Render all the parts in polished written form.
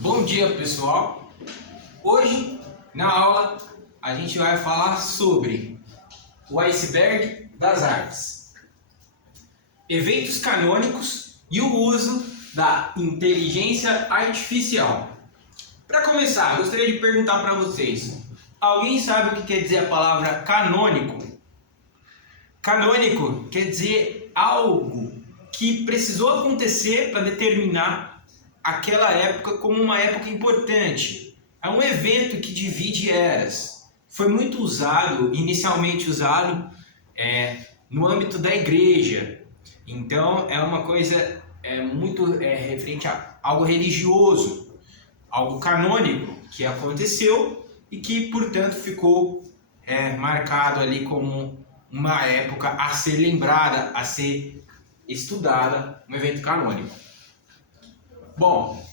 Bom dia, pessoal! Hoje, na aula, a gente vai falar sobre o iceberg das artes, eventos canônicos e o uso da inteligência artificial. Para começar, gostaria de perguntar para vocês: alguém sabe o que quer dizer a palavra canônico? Canônico quer dizer algo que precisou acontecer para determinar aquela época como uma época importante. É um evento que divide eras. Foi muito usado, inicialmente usado, no âmbito da igreja. Então é uma coisa muito referente a algo religioso, algo canônico que aconteceu e que, portanto, ficou marcado ali como uma época a ser lembrada, a ser estudada, um evento canônico. Bom,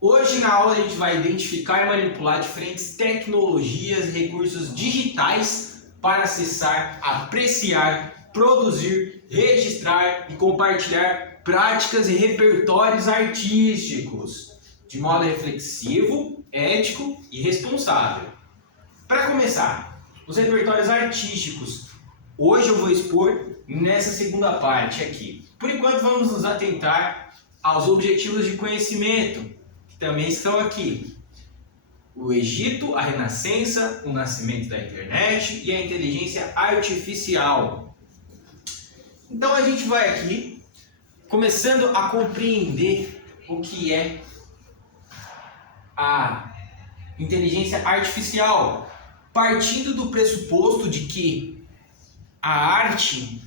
hoje na aula a gente vai identificar e manipular diferentes tecnologias e recursos digitais para acessar, apreciar, produzir, registrar e compartilhar práticas e repertórios artísticos de modo reflexivo, ético e responsável. Para começar, os repertórios artísticos. Hoje eu vou expor nessa segunda parte aqui. Por enquanto vamos nos atentar aos objetivos de conhecimento, que também estão aqui. O Egito, a Renascença, o nascimento da internet e a inteligência artificial. Então a gente vai aqui, começando a compreender o que é a inteligência artificial, partindo do pressuposto de que a arte,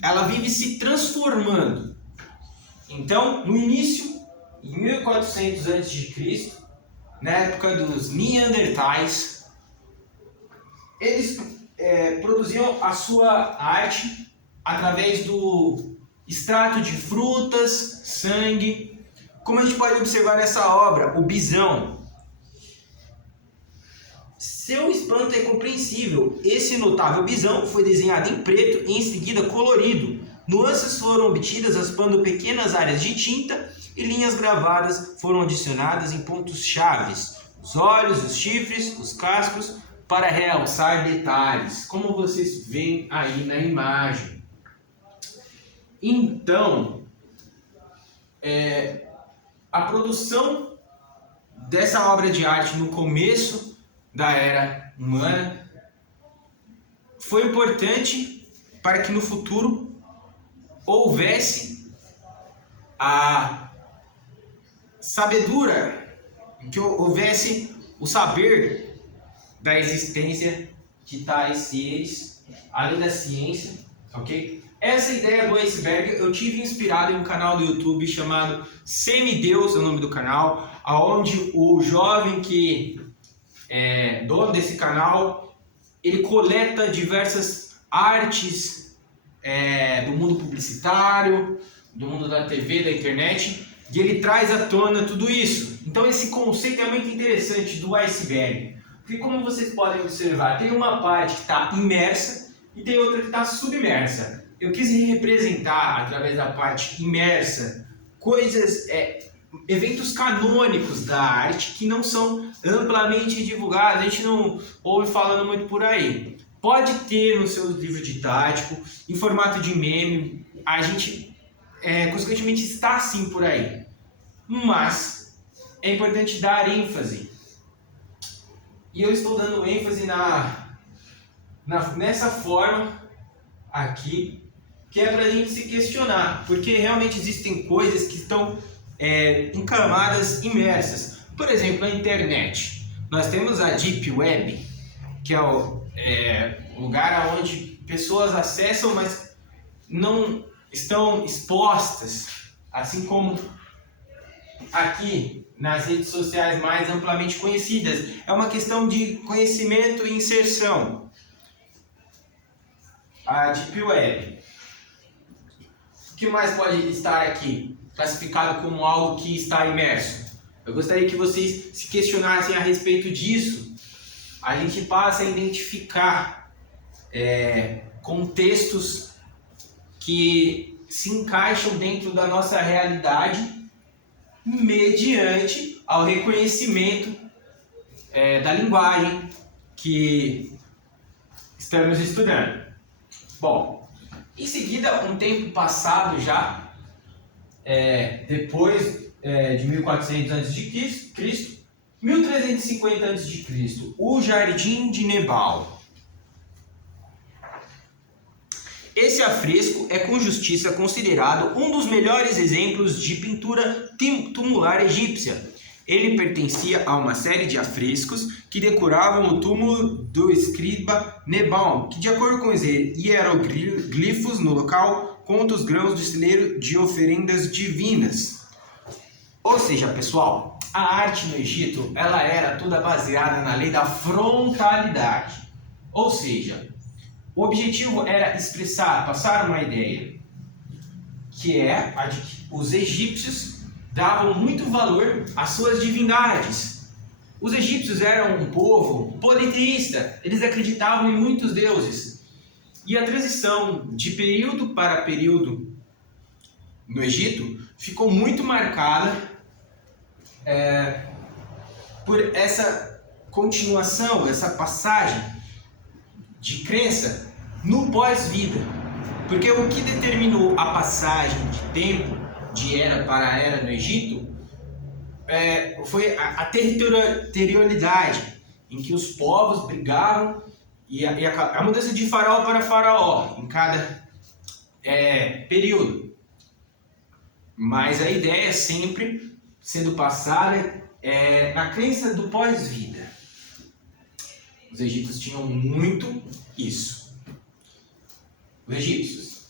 ela vive se transformando. Então, no início, em 1400 a.C., na época dos Neandertais, eles produziam a sua arte através do extrato de frutas, sangue. Como a gente pode observar nessa obra, o bisão. Seu espanto é compreensível. Esse notável bisão foi desenhado em preto e em seguida colorido. Nuances foram obtidas raspando pequenas áreas de tinta e linhas gravadas foram adicionadas em pontos chaves, os olhos, os chifres, os cascos, para realçar detalhes, como vocês veem aí na imagem. Então, a produção dessa obra de arte no começo da era humana foi importante para que no futuro houvesse a sabedoria, que houvesse o saber da existência de tais seres, além da ciência, ok? Essa ideia do iceberg eu tive inspirado em um canal do YouTube chamado Semideus, é o nome do canal, onde o jovem que é dono desse canal, ele coleta diversas artes do mundo publicitário, do mundo da TV, da internet, e ele traz à tona tudo isso. Então esse conceito é muito interessante do iceberg, porque como vocês podem observar, tem uma parte que está imersa e tem outra que está submersa. Eu quis representar, através da parte imersa, coisas, eventos canônicos da arte que não são amplamente divulgados, a gente não ouve falando muito por aí. Pode ter no seu livro didático, em formato de meme, a gente consequentemente está sim por aí. Mas é importante dar ênfase. E eu estou dando ênfase nessa forma aqui, que é para a gente se questionar, porque realmente existem coisas que estão em camadas imersas. Por exemplo, a internet. Nós temos a Deep Web, que é o lugar onde pessoas acessam, mas não estão expostas, assim como aqui nas redes sociais mais amplamente conhecidas. É uma questão de conhecimento e inserção. A Deep Web. O que mais pode estar aqui classificado como algo que está imerso? Eu gostaria que vocês se questionassem a respeito disso. A gente passa a identificar contextos que se encaixam dentro da nossa realidade mediante ao reconhecimento da linguagem que estamos estudando. Bom, em seguida, um tempo passado já, depois de 1400 a.C., 1350 a.C., o Jardim de Nebal. Esse afresco é com justiça considerado um dos melhores exemplos de pintura tumular egípcia. Ele pertencia a uma série de afrescos que decoravam o túmulo do escriba Nebal, que, de acordo com os hieroglifos no local, conta os grãos de celeiro de oferendas divinas. Ou seja, pessoal, a arte no Egito ela era toda baseada na lei da frontalidade. Ou seja, o objetivo era expressar, passar uma ideia, que é a de que os egípcios davam muito valor às suas divindades. Os egípcios eram um povo politeísta, eles acreditavam em muitos deuses. E a transição de período para período no Egito ficou muito marcada por essa continuação, essa passagem de crença no pós-vida. Porque o que determinou a passagem de tempo de era para era no Egito foi a territorialidade, em que os povos brigavam e a mudança de faraó para faraó em cada período. Mas a ideia sempre sendo passada na crença do pós-vida. Os egípcios tinham muito isso. Os egípcios.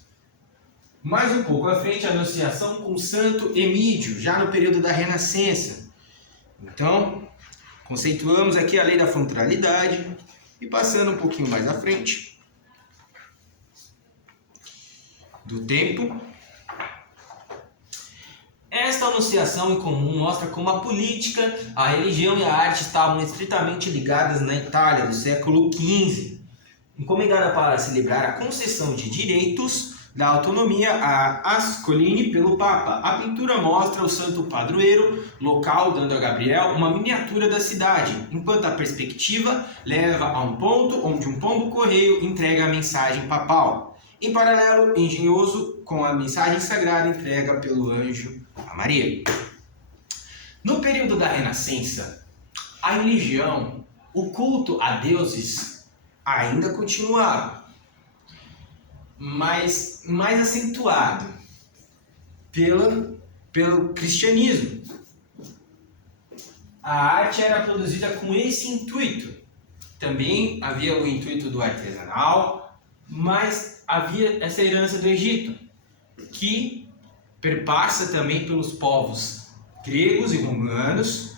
Mais um pouco à frente, a Anunciação com o Santo Emídio, já no período da Renascença. Então, conceituamos aqui a lei da frontalidade e passando um pouquinho mais à frente do tempo. Esta anunciação em comum mostra como a política, a religião e a arte estavam estritamente ligadas na Itália do século XV, encomendada para celebrar a concessão de direitos da autonomia a Ascolini pelo Papa. A pintura mostra o santo padroeiro local dando a Gabriel uma miniatura da cidade, enquanto a perspectiva leva a um ponto onde um pombo-correio entrega a mensagem papal. Em paralelo, engenhoso com a mensagem sagrada entrega pelo anjo a Maria. No período da Renascença, a religião, o culto a deuses ainda continuava, mas mais acentuado pelo cristianismo. A arte era produzida com esse intuito. Também havia o intuito do artesanal, mas havia essa herança do Egito, que perpassa também pelos povos gregos e romanos,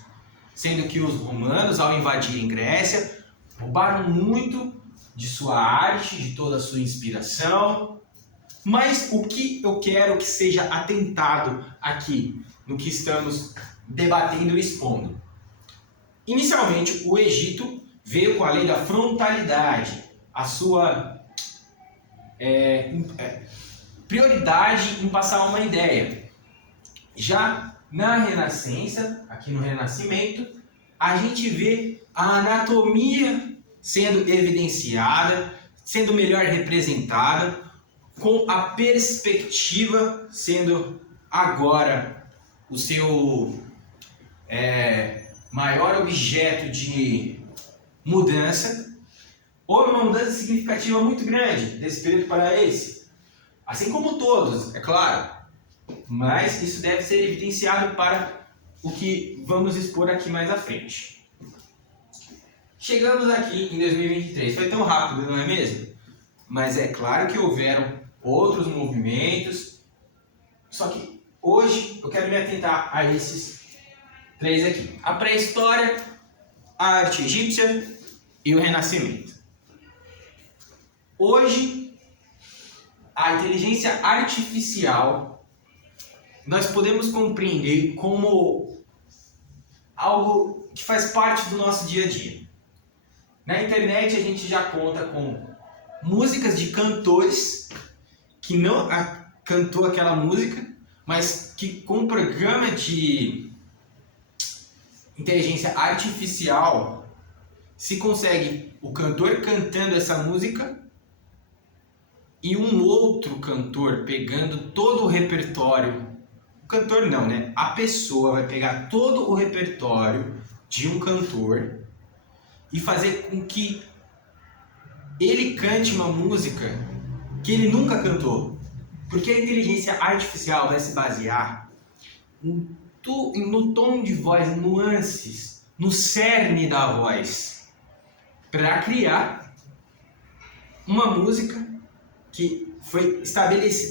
sendo que os romanos, ao invadirem Grécia, roubaram muito de sua arte, de toda a sua inspiração. Mas o que eu quero que seja atentado aqui, no que estamos debatendo e expondo? Inicialmente, o Egito veio com a lei da frontalidade, a sua prioridade em passar uma ideia. Já na Renascença, aqui no Renascimento, a gente vê a anatomia sendo evidenciada, sendo melhor representada, com a perspectiva sendo agora o seu maior objeto de mudança. Houve uma mudança significativa muito grande desse período para esse, assim como todos, é claro, mas isso deve ser evidenciado para o que vamos expor aqui mais à frente. Chegamos aqui em 2023, foi tão rápido, não é mesmo? Mas é claro que houveram outros movimentos, só que hoje eu quero me atentar a esses três aqui: a pré-história, a arte egípcia e o renascimento. Hoje, a inteligência artificial nós podemos compreender como algo que faz parte do nosso dia a dia. Na internet a gente já conta com músicas de cantores que não cantou aquela música, mas que com um programa de inteligência artificial se consegue o cantor cantando essa música e um outro cantor pegando todo o repertório. O cantor não, né? A pessoa vai pegar todo o repertório de um cantor e fazer com que ele cante uma música que ele nunca cantou. Porque a inteligência artificial vai se basear no tom de voz, nuances, no cerne da voz, para criar uma música que foi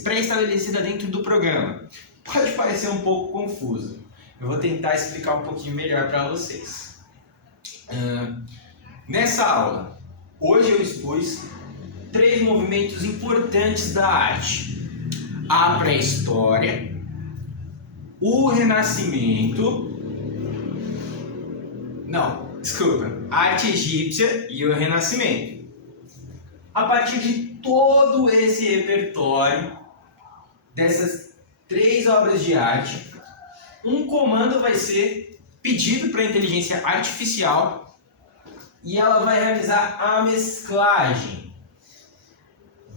pré-estabelecida dentro do programa. Pode parecer um pouco confuso. Eu vou tentar explicar um pouquinho melhor para vocês. Nessa aula, hoje eu expus 3 movimentos importantes da arte: a pré-história, o renascimento, a arte egípcia e o renascimento. A partir de todo esse repertório, dessas 3 obras de arte, um comando vai ser pedido para a inteligência artificial e ela vai realizar a mesclagem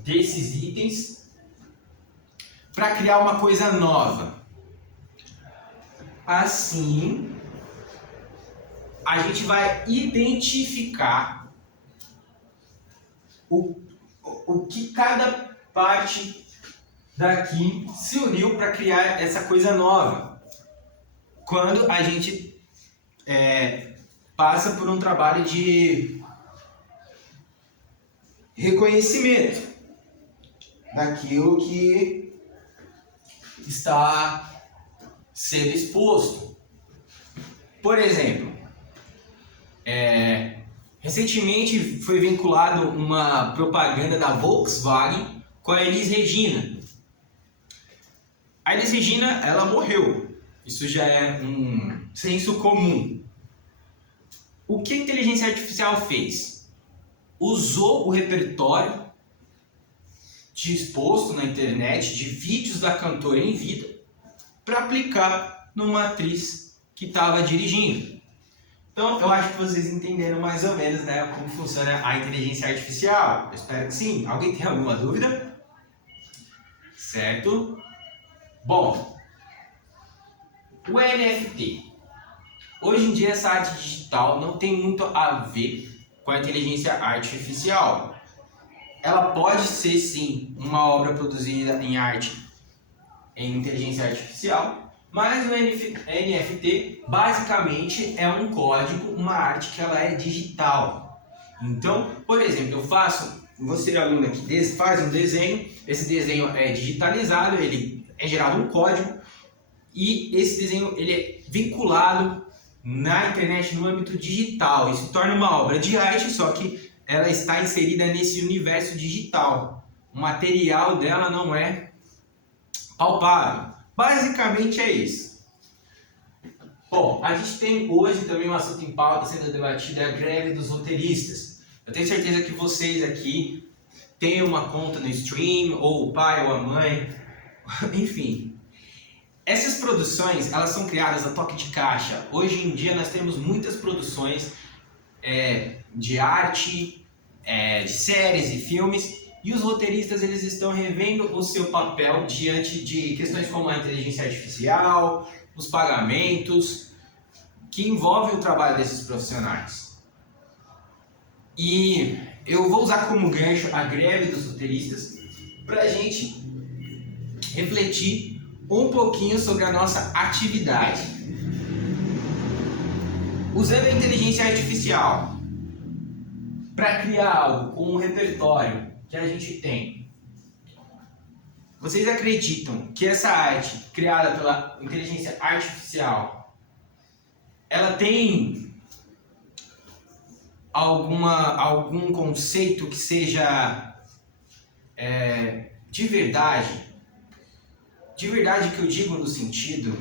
desses itens para criar uma coisa nova. Assim, a gente vai identificar o que cada parte daqui se uniu para criar essa coisa nova. Quando a gente passa por um trabalho de reconhecimento daquilo que está sendo exposto. Por exemplo, recentemente foi vinculado uma propaganda da Volkswagen com a Elis Regina. A Elis Regina, ela morreu. Isso já é um senso comum. O que a inteligência artificial fez? Usou o repertório exposto na internet de vídeos da cantora em vida para aplicar numa atriz que estava dirigindo. Então, eu acho que vocês entenderam mais ou menos, né, como funciona a inteligência artificial. Eu espero que sim. Alguém tem alguma dúvida? Certo? Bom, o NFT. Hoje em dia, essa arte digital não tem muito a ver com a inteligência artificial. Ela pode ser, sim, uma obra produzida em inteligência artificial, mas o NFT basicamente é um código, uma arte que ela é digital. Então, por exemplo, você aluno aqui faz um desenho, esse desenho é digitalizado, ele é gerado um código e esse desenho ele é vinculado na internet no âmbito digital. Isso torna uma obra de arte, só que ela está inserida nesse universo digital. O material dela não é palpável. Basicamente é isso. Bom, a gente tem hoje também um assunto em pauta sendo debatido, é a greve dos roteiristas. Eu tenho certeza que vocês aqui têm uma conta no stream, ou o pai ou a mãe, enfim. Essas produções, elas são criadas a toque de caixa. Hoje em dia nós temos muitas produções de arte, de séries e filmes, e os roteiristas eles estão revendo o seu papel diante de questões como a inteligência artificial, os pagamentos, que envolvem o trabalho desses profissionais. E eu vou usar como gancho a greve dos roteiristas para a gente refletir um pouquinho sobre a nossa atividade. Usando a inteligência artificial para criar algo com o repertório que a gente tem, vocês acreditam que essa arte criada pela inteligência artificial, ela tem algum conceito que seja de verdade? De verdade que eu digo no sentido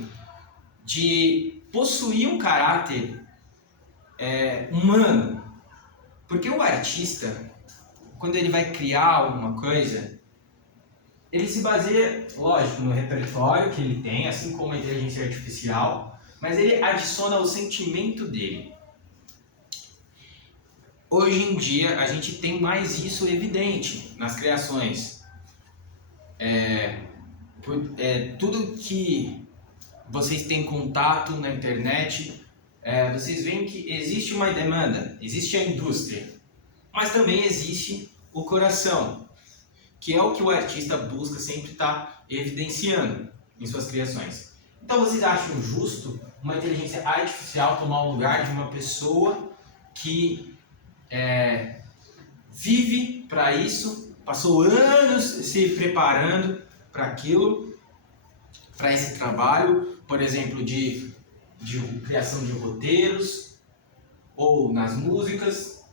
de possuir um caráter humano. Porque o artista, quando ele vai criar alguma coisa, ele se baseia, lógico, no repertório que ele tem, assim como a inteligência artificial, mas ele adiciona o sentimento dele. Hoje em dia, a gente tem mais isso evidente nas criações. Tudo que vocês têm contato na internet, vocês veem que existe uma demanda, existe a indústria, mas também existe o coração, que é o que o artista busca sempre estar evidenciando em suas criações. Então vocês acham justo uma inteligência artificial tomar o lugar de uma pessoa que vive para isso, passou anos se preparando para aquilo, para esse trabalho, por exemplo, de criação de roteiros ou nas músicas?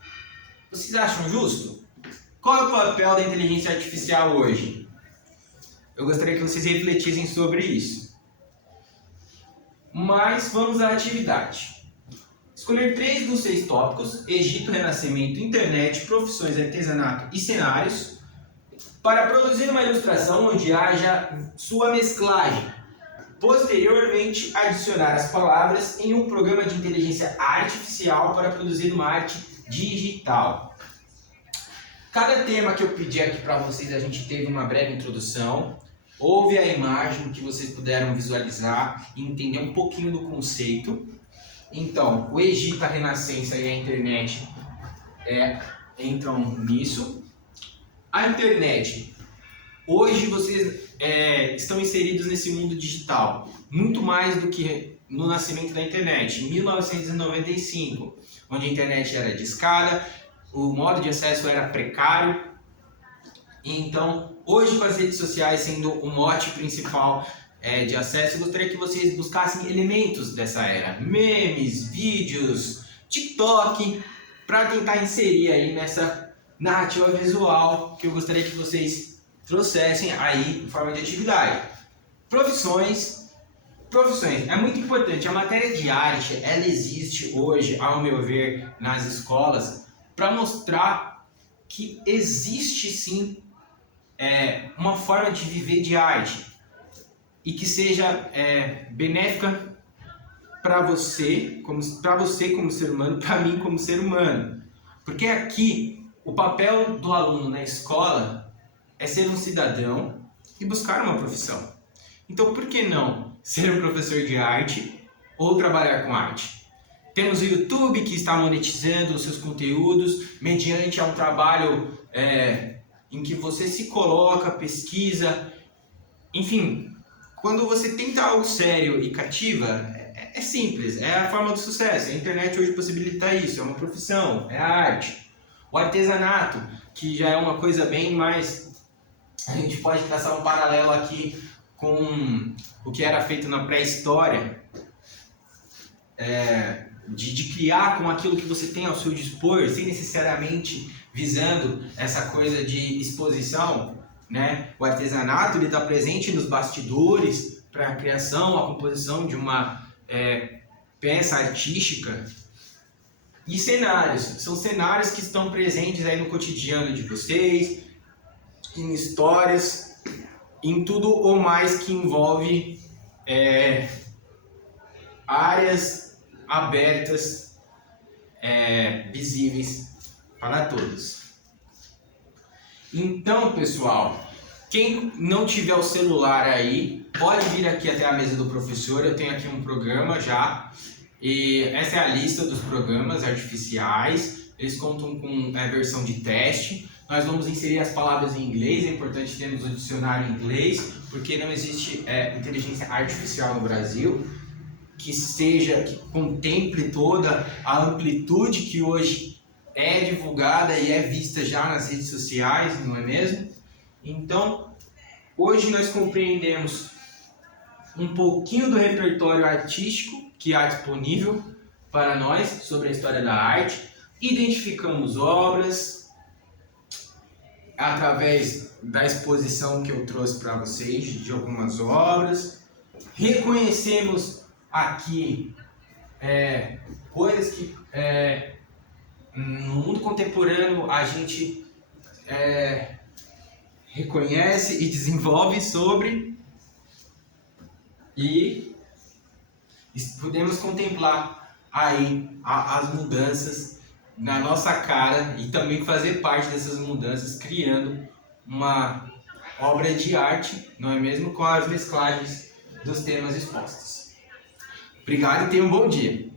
Vocês acham justo? Qual é o papel da inteligência artificial hoje? Eu gostaria que vocês refletissem sobre isso. Mas vamos à atividade. Escolher 3 dos 6 tópicos: Egito, Renascimento, Internet, Profissões, Artesanato e Cenários, para produzir uma ilustração onde haja sua mesclagem. Posteriormente, adicionar as palavras em um programa de inteligência artificial para produzir uma arte digital. Cada tema que eu pedi aqui para vocês, a gente teve uma breve introdução. Houve a imagem que vocês puderam visualizar e entender um pouquinho do conceito. Então, o Egito, a Renascença e a internet entram nisso. A internet. Hoje vocês estão inseridos nesse mundo digital, muito mais do que no nascimento da internet, em 1995, onde a internet era discada, o modo de acesso era precário. Então, hoje com as redes sociais sendo o mote principal de acesso, eu gostaria que vocês buscassem elementos dessa era, memes, vídeos, TikTok, para tentar inserir aí nessa narrativa visual que eu gostaria que vocês trouxessem aí em forma de atividade. Profissões. É muito importante. A matéria de arte, ela existe hoje, ao meu ver, nas escolas, para mostrar que existe sim uma forma de viver de arte e que seja benéfica para você como ser humano, para mim como ser humano. Porque aqui o papel do aluno na escola é ser um cidadão e buscar uma profissão. Então, por que não ser um professor de arte ou trabalhar com arte? Temos o YouTube que está monetizando os seus conteúdos mediante um trabalho em que você se coloca, pesquisa, enfim. Quando você tenta algo sério e cativa, é simples, é a forma do sucesso. A internet hoje possibilita isso, é uma profissão, é a arte. O artesanato, que já é uma coisa bem mais... A gente pode traçar um paralelo aqui com o que era feito na pré-história, de criar com aquilo que você tem ao seu dispor, sem necessariamente visando essa coisa de exposição, né? O artesanato está presente nos bastidores para a criação, a composição de uma peça artística. E cenários, são cenários que estão presentes aí no cotidiano de vocês, em histórias, em tudo ou mais que envolve áreas abertas, visíveis para todos. Então, pessoal, quem não tiver o celular aí, pode vir aqui até a mesa do professor. Eu tenho aqui um programa já, e essa é a lista dos programas artificiais. Eles contam com a versão de teste. Nós vamos inserir as palavras em inglês, é importante termos o dicionário em inglês, porque não existe inteligência artificial no Brasil que contemple toda a amplitude que hoje é divulgada e é vista já nas redes sociais, não é mesmo? Então, hoje nós compreendemos um pouquinho do repertório artístico que há disponível para nós sobre a história da arte, identificamos obras, através da exposição que eu trouxe para vocês de algumas obras, reconhecemos aqui coisas que no mundo contemporâneo a gente reconhece e desenvolve sobre, e podemos contemplar aí as mudanças na nossa cara e também fazer parte dessas mudanças, criando uma obra de arte, não é mesmo? Com as mesclagens dos temas expostos. Obrigado e tenha um bom dia.